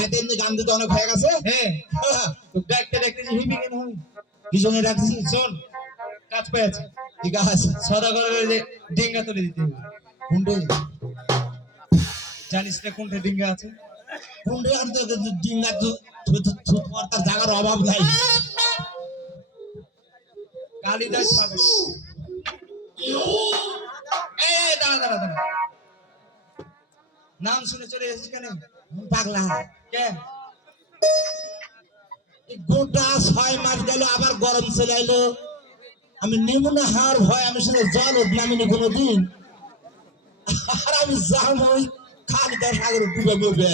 রাতে এমনি গান দিতে অনেক হয়ে গেছে। হ্যাঁ তো ডাকতে ডাকতে যে হিপি কেন হয় কি সঙ্গে রাখছি? শোন কাজ পেয়েছে ঠিক আছে। সদাগরের যে ডিঙ্গা তুলে দিতে হবে কোনটে জানিস না কোনটা ডিঙ্গা আছে কোনটে আর তো দিন না তোমার তার জায়গার অভাব নাই। কালিদাস পাবে এই দাঁড়া দাঁড়া দাঁড়া নাম শুনে চলে এসেছিস কেন পাগলা কে এই গোটা 6 মাস গেল আবার গরম চলে আইলো। আমি নিমুনা হার ভয় আমি শুনে জল নামিনি কোনোদিন। আর আমি যাম ওই খালিদা সাগরে ডুবে মরবে।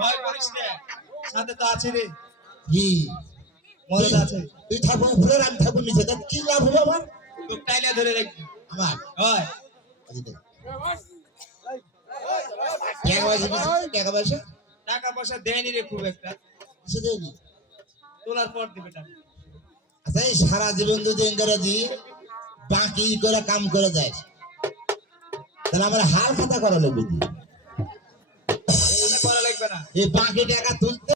ভয় করিস না সাথে তো আছে রে কি মদত আছে তুই থাকবো উপরে আমি থাকবো নিচে, তার কি লাভ হবে আমার? তো টাইলা ধরে রাখবি আমার হয় টাকা পয়সা টাকা পয়সা দেয়নি রে খুব একটা কিছু দেয়নি। তোলার পর দিবে টাকা আচ্ছা এই সারা জীবন যদি ইংরেজি বাকি করে কাম করে যায় তাহলে আমার হাল খাতা করা লাগবে। এটা করা লাগবে না এই বাকি টাকা তুলতে